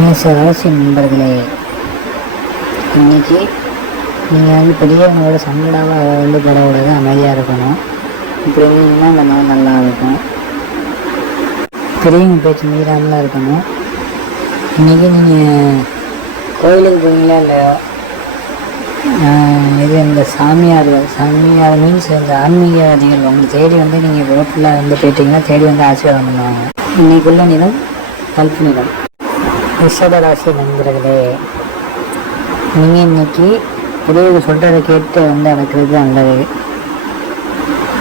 மேசராசி நண்பர்களே இன்னைக்கு நீங்கள் வந்து பெரியவங்களோட சங்கடாக வந்து படக்கூடாது அமைதியாக இருக்கணும். இப்படி இருந்தீங்கன்னா அந்த நாள் நல்லா இருக்கும். பெரியவங்க பேச்சு மீறாமலாம் இருக்கணும். இன்றைக்கி நீங்கள் கோயிலுக்கு போவீங்களா இல்லையோ? இது இந்த சாமியார்கள் சாமியார் மீன்ஸ் இந்த ஆன்மீகவாதிகள் உங்களை தேடி வந்து நீங்கள் ரோட்டில் வந்து போயிட்டீங்கன்னா தேடி வந்து ஆசீர்வாதம் பண்ணுவாங்க. இன்றைக்குள்ள நிறம் பல்ப் நிறம். ரிஷபராசி நண்பர்களே நீங்கள் இன்னைக்கு பெரியவங்க சொல்கிறத கேட்டு வந்து நடக்கிறது நல்லது.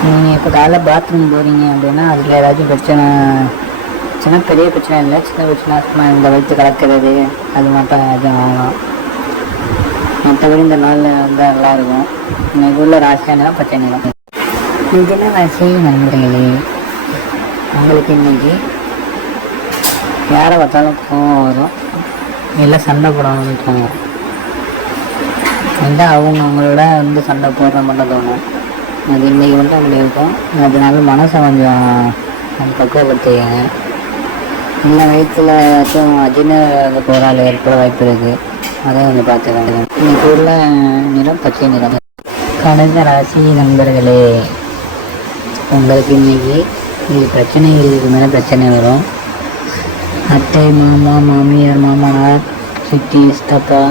நீங்கள் இப்போ காலைல பாத்ரூம் போகிறீங்க அப்படின்னா அதில் ஏதாச்சும் பிரச்சனை சின்ன பெரிய பிரச்சனை இல்லை சின்ன பிரச்சனை சும்மா இந்த வயிற்று கலக்கிறது அது மட்டும் ஏதாச்சும் ஆகலாம் மற்றபடி இந்த நாளில் வந்து நல்லா இருக்கும் இன்னைக்கு உள்ள ராசியான பிரச்சனை நிறம். மிதன ராசி நண்பர்களே. உங்களுக்கு இன்னைக்கு யாரை பார்த்தாலும் கோவம் வரும். இல்லை சண்டை போடணும்னு தோணும் வந்து அவங்க அவங்களோட வந்து சண்டை போடுற மட்டும் தோணும். அது இன்னைக்கு மட்டும் அப்படி இருக்கும். அதனால மனசை கொஞ்சம் பக்குவப்படுத்துவீங்க இந்த வயிற்றுல ஏதாச்சும் அஜின அந்த போரால் ஏற்பட வாய்ப்பு இருக்குது அதை கொஞ்சம் பார்த்துக்கோங்க. இன்னைக்கு உள்ள நிறம் பச்சை நிறம். கடந்த ராசி நண்பர்களே உங்களுக்கு இன்னைக்கு இது பிரச்சனைகளுக்கு மேலே பிரச்சனை வரும். அத்தை மாமா மாமியார் மாமனார் சித்தி சித்தப்பா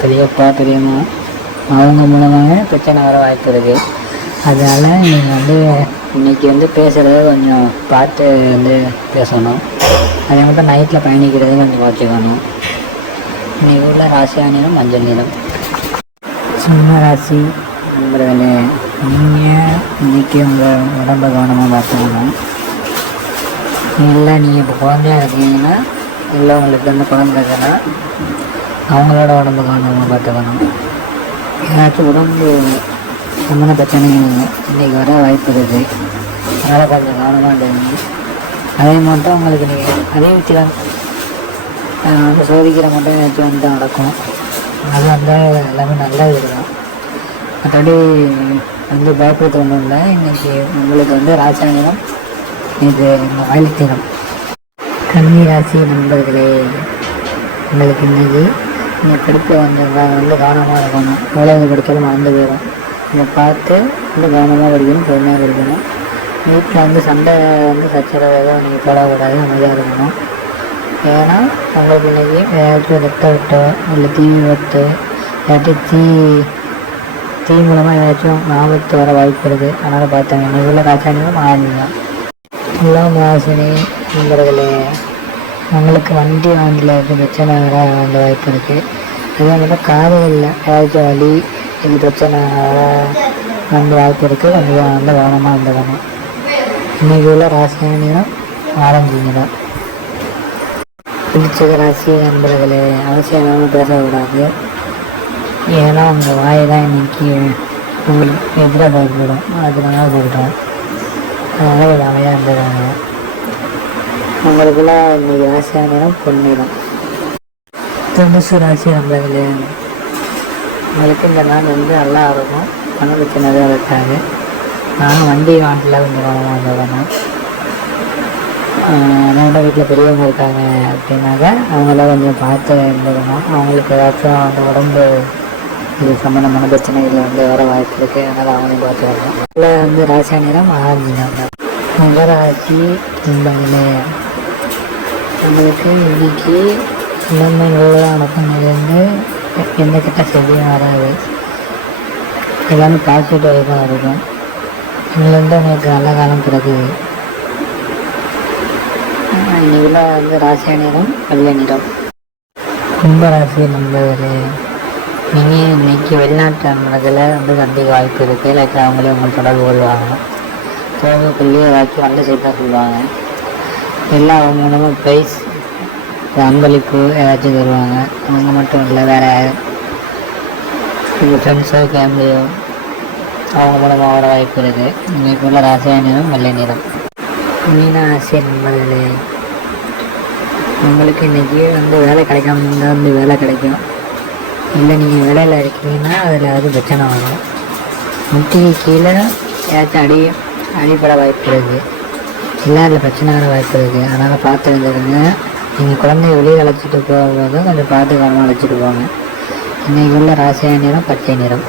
பெரியப்பா பெரியம்மா அவங்க மூலமாக பிரச்சனை வர வாய்ப்பு இருக்குது அதனால் நீங்கள் வந்து இன்னைக்கு வந்து பேசுகிறத கொஞ்சம் பார்த்து வந்து பேசணும். அதே மட்டும் நைட்டில் பயணிக்கிறது கொஞ்சம் வச்சுக்கணும் இன்றைக்கி உள்ள ராசியா நிறம் மஞ்சள் நிறம் சிம்ம ராசி. நண்பர்களே நீங்கள் இன்னைக்கு உங்கள் உடம்பை கவனமாக பார்த்துக்கணும். இல்லை நீங்கள் இப்போ குழந்தையா இருக்கீங்கன்னா இல்லை உங்களுக்கு வந்து குழந்தை இருக்குன்னா அவங்களோட உடம்பு கவனமாக பார்த்துக்கணும். ஏதாச்சும் உடம்பு சம்மந்த பிரச்சனைகள் இன்றைக்கி வர வாய்ப்பு இருக்குது. அதனால் கொஞ்சம் கவனமாக இருங்க. அதே மட்டும் உங்களுக்கு நீங்கள் அதே விஷயம் வந்து சோதிக்கிற மட்டும் ஏதாச்சும் வந்து நடக்கும். அது வந்து எல்லாமே நல்லது தான் மற்றபடி வந்து பயப்படுத்த ஒன்றும் இல்லை. இன்றைக்கி உங்களுக்கு வந்து ராசாயனம் இது ஆயிரத்தினம் கன்னி நண்பர்களே உங்களுக்கு இன்றைக்கி நீங்கள் படிப்பில் வந்து வந்து கவனமாக இருக்கணும். எவ்வளோ படித்தாலும் மறந்து போயிடும் நீங்கள் பார்த்து வந்து கவனமாக படிக்கணும் பொறுமையாக படிக்கணும். வீட்டில் வந்து சண்டை வந்து சச்சரவை நீங்கள் போடக்கூடாது அமைதியாக இருக்கணும். ஏன்னா உங்களுக்கு இன்றைக்கி ஏதாச்சும் ரத்த விட்டோ இல்லை தீ விட்டு ஏதாச்சும் தீ தீ மூலமாக ஏதாச்சும் ஆபத்து வர வாய்ப்பு இருக்குது அதனால் பார்த்தாங்க இன்றைக்குள்ள உள்ள ராசாயனிகம் எல்லாம் ராசினி நண்பர்களே உங்களுக்கு வண்டி வாங்கல பிரச்சனை வர வந்த வாய்ப்பு இருக்குது அதே மாதிரி காதுகளில் ஏதாச்சும் வலி இது பிரச்சனை வர வந்து வாய்ப்பு இருக்குது கொஞ்சம் வந்து கவனமாக இருந்துக்கணும். இன்றைக்கி உள்ள ராசியான நிறம் தான் நிறம் பிடிச்ச ராசி நண்பர்களே அவசியமாக பேசக்கூடாது. ஏன்னா உங்கள் வாய் தான் இன்னைக்கு உங்களுக்கு எதிராக பயன்படும் அதனால சொல்கிறேன் அதனால் கொஞ்சம் அமைதியாக இருந்துருவாங்க உங்களுக்குள்ள இன்னைக்கு ராசியான நேரம் பொன்னிடம் தனுசு ராசி நண்பர்களே அவங்களுக்கு இந்த நாள் வந்து நல்லா இருக்கும் பண பிரச்சனை தான் இருக்காது. நானும் வண்டி வாண்டில் கொஞ்சம் கவனமாக இருந்ததுன்னா என்னோட வீட்டில் பெரியவங்க இருக்காங்க அப்படின்னாக்க அவங்கள கொஞ்சம் பார்த்து இருந்துக்கணும் அவங்களுக்கு ஏதாச்சும் அந்த உடம்பு இது சம்மந்தமான பிரச்சனைகள் வந்து வர வாய்ப்பு இருக்குது அதனால் அவனையும் பார்த்து வரலாம் இல்லை வந்து ராசியா நேரம் தான் மகராசி நண்பர்களே நம்மளுக்கு இன்னைக்கு எல்லாமே நல்லதாக நடக்கும் எந்த கிட்ட செய்தியும் வராது. எல்லாமே பாசிட்டிவ் வைப்பாக இருக்கும். இதுலேருந்து உங்களுக்கு நல்ல காலம் பிறகுது இன்னைக்குள்ள வந்து ராசியா நிறம் வெள்ளை நிறம் கும்பராசி நண்பர்களே நீங்கள் இன்றைக்கி வெளிநாட்டு நண்பர்களை வந்து சந்திக்க வாய்ப்பு இருக்குது இல்லாட்டி அவங்களே உங்களை தொடர்பு கொள்வாங்க. தொடர்புக்குள்ளேயே ஏதாச்சும் வந்து சேர்த்தா சொல்லுவாங்க. எல்லா அவங்க மூலமாக ப்ரைஸ் அன்பளிப்பு ஏதாச்சும் தருவாங்க. அவங்க மட்டும் இல்லை வேறு உங்கள் ஃப்ரெண்ட்ஸோ ஃபேமிலியோ அவங்க மூலமாக வர வாய்ப்பு இருக்குது இன்றைக்கு உள்ள ராசியா நிறம் வெள்ளை நிறம். மீன ஆசை நண்பர்களே உங்களுக்கு இன்றைக்கி வந்து வேலை கிடைக்காம இருந்தால் வந்து வேலை கிடைக்கும். இல்லை நீங்கள் விடலை அடிக்கிறீங்கன்னா அதில் ஏதாவது பிரச்சனை வரும் முட்டிக்கு கீழே ஏதாச்சும் அடி அடிப்பட வாய்ப்பு இருக்குது இல்லை அதில் பிரச்சனை வர வாய்ப்பு இருக்குது அதனால் பார்த்து வந்துடுங்க நீங்கள் குழந்தைய வெளியில் அழைச்சிட்டு போகும்போது கொஞ்சம் பார்த்து கவனமாக அழைச்சிட்டு போங்க. இன்றைக்கி உள்ள ராசியான நிறம் பச்சை நிறம்.